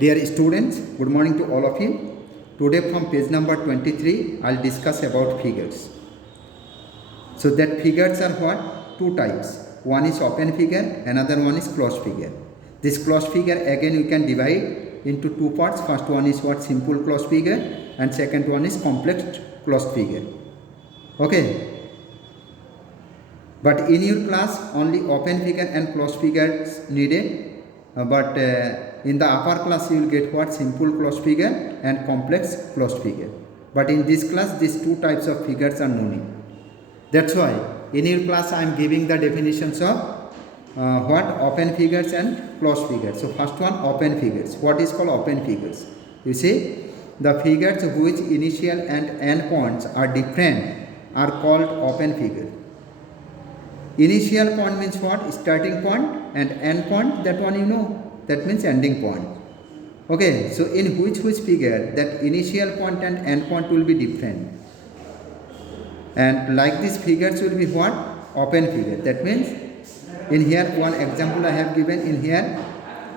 Dear students, good morning to all of you. Today from page number 23, I'll discuss about figures. So that figures are what? Two types. One is open figure, another one is closed figure. This closed figure again you can divide into two parts. First one is what? Simple closed figure, and second one is complex closed figure. Okay. But in your class only open figure and closed figures needed. In the upper class you will get what? Simple closed figure and complex closed figure. But in this class these two types of figures are no need. That's why in your class I am giving the definitions of what? Open figures and closed figures. So first one, open figures. What is called open figures? You see, the figures whose initial and end points are different are called open figures. Initial point means what? Starting point, and end point, that one you know, that means ending point. Okay, so in which figure that initial point and end point will be different. And like these figures will be what? Open figure. That means in here one example I have given. In here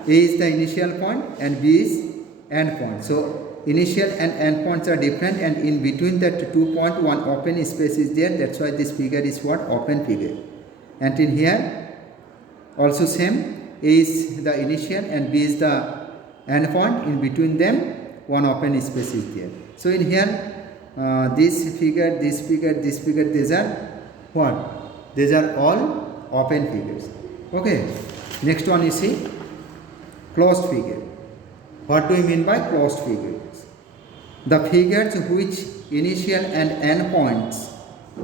A is the initial point and B is end point. So initial and end points are different, and in between that 2 point one open space is there. That's why this figure is what? Open figure. And in here also same, A is the initial and B is the end point. In between them one open space is there. So in here this figure, these are what? These are all open figures. Okay. Next one you see, closed figure. What do we mean by closed figures? The figures which initial and end points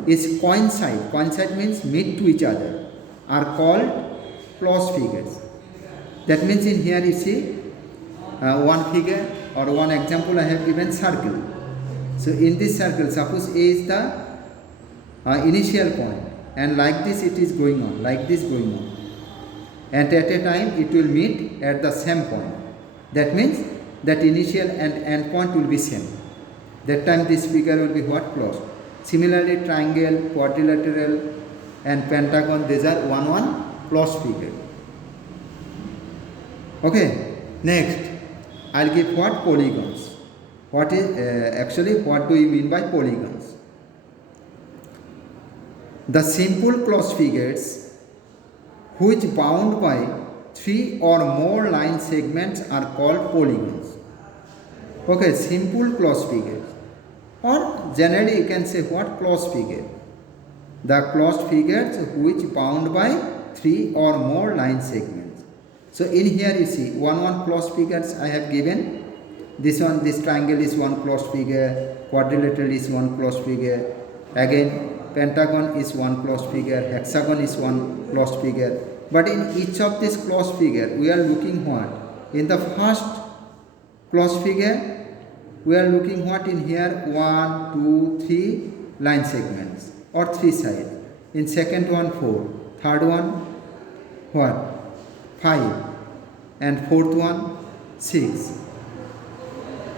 is coincide means meet to each other, are called closed figures. That means in here you see one figure or one example I have given, circle. So in this circle, suppose A is the initial point, and like this it is going on, like this going on, and at a time it will meet at the same point. That means that initial and end point will be same. That time this figure will be what? Closed. Similarly, triangle, quadrilateral and pentagon, these are one closed figure. Okay. Next, I'll give what? Polygons. What is actually what do we mean by polygons? The simple closed figures which bound by 3 or more line segments are called polygons. Okay, simple closed figures, or generally you can say what? Closed figure. The closed figures which bound by 3 or more line segments. So in here you see one closed figures I have given. This one, this triangle is one closed figure, quadrilateral is one closed figure, again pentagon is one closed figure, hexagon is one closed figure. But in each of these closed figure we are looking what? In the first closed figure we are looking what? In here 1, 2, 3 line segments or 3 sides. In second one 4, third one what? 5, and fourth one 6.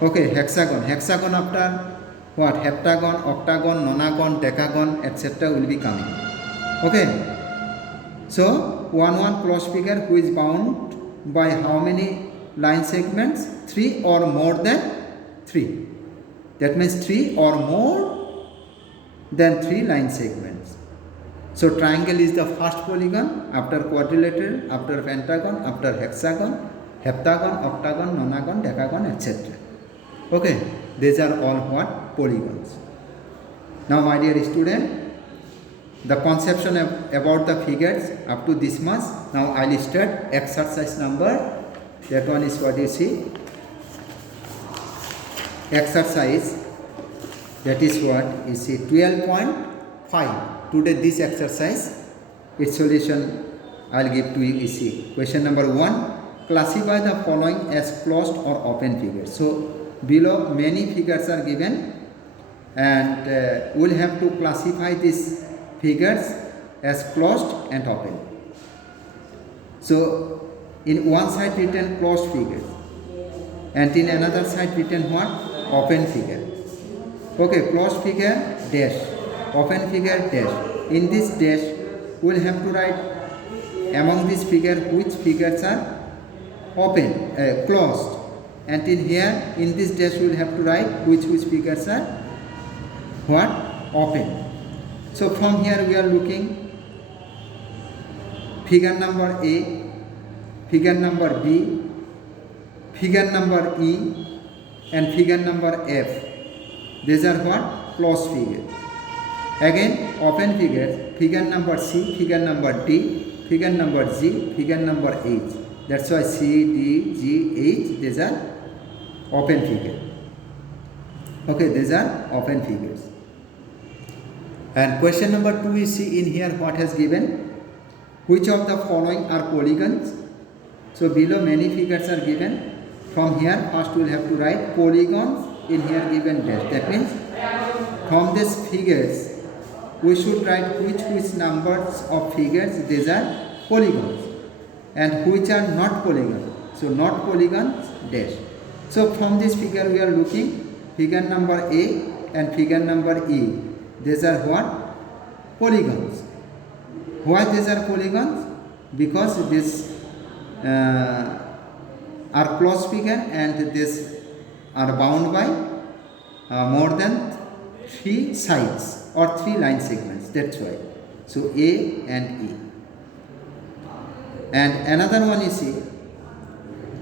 Okay, hexagon after what? Heptagon, octagon, nonagon, decagon, etc. will be coming. Okay. So one closed figure who is bound by how many line segments? 3 or more than 3. That means 3 or more than 3 line segments. So triangle is the first polygon, after quadrilateral, after pentagon, after hexagon, heptagon, octagon, nonagon, decagon, etc. Okay, these are all what? Polygons. Now my dear student, the conception about the figures up to this much. Now I will start exercise number. That one is what you see. Exercise, that is what you see, 12.5. Today this exercise, its solution I will give to you. You see, question number 1. Classify the following as closed or open figures. So below many figures are given, and we'll have to classify these figures as closed and open. So in one side written closed figure, and in another side written what? Open figure. Okay, closed figure dash, open figure dash. In this dash we'll have to write among this figure which figures are open, closed. and in here in this dash we will have to write which figures are what open. So from here we are looking figure number A, figure number B, figure number E and figure number F. These are what closed figures. Again open figures, figure number C, figure number D, figure number G, figure number H. That's why C, D, G, H, these are open figures. Okay, these are open figures. And question number 2 we see in here what has given. Which of the following are polygons? So below many figures are given. From here first we will have to write polygons in here given dash. That means from these figures we should write which numbers of figures these are polygons and which are not polygons. So not polygons dash. So from this figure we are looking figure number A and figure number E. These are what? Polygons. Why these are polygons? Because these are closed figure and these are bound by more than 3 sides or 3 line segments. That's why. So A and E. And another one you see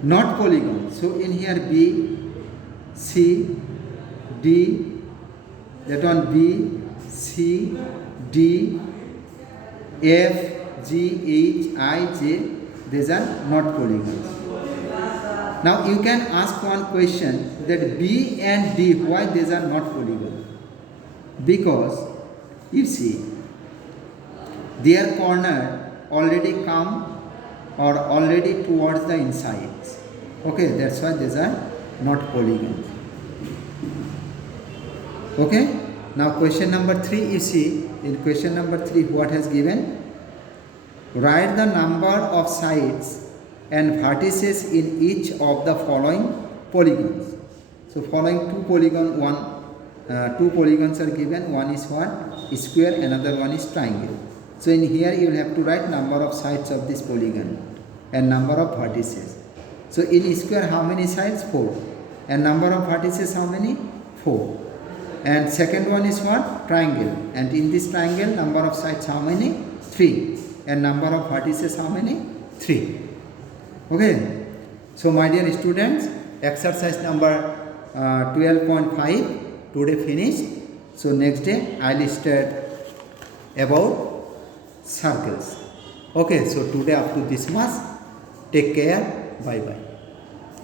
not polygon. So in here B, C, D, that one B, C, D, F, G, H, I, J. These are not polygons. Now you can ask one question that B and D, why these are not polygons? Because you see their corner already come or already towards the insides. Okay, that's why these are not polygons. Okay, now question number 3 you see, in question number 3 what has given? Write the number of sides and vertices in each of the following polygons. So following two polygons are given. One is what? Square, another one is triangle. So in here you will have to write number of sides of this polygon and number of vertices. So in square how many sides? 4. And number of vertices how many? 4. And second one is what? Triangle. And in this triangle number of sides how many? 3. And number of vertices how many? 3. Okay. So my dear students, exercise number 12.5 today finished. So next day I will start about circles. Okay. So today up to this much. Take care. Bye bye.